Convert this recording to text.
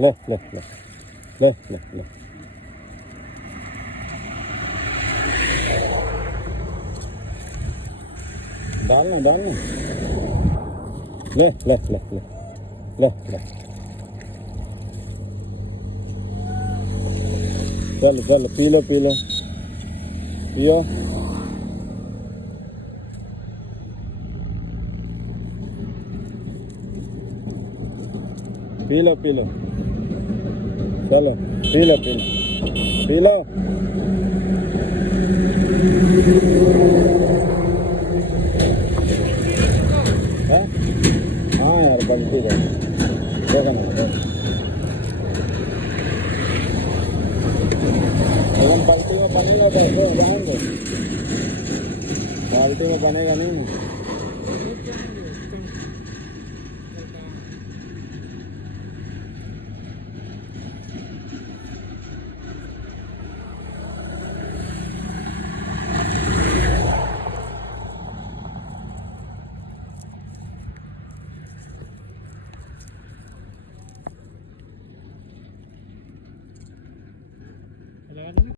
ले ले ले ले ले ले डालना डालना ले ले ले ले ले ले चल चल पी लो पियो पी लो चलो पी लो है हाँ यार बनती है देखो ना एकदम बाल्टी में बनेगा तो बाल्टी में बनेगा नहीं ना।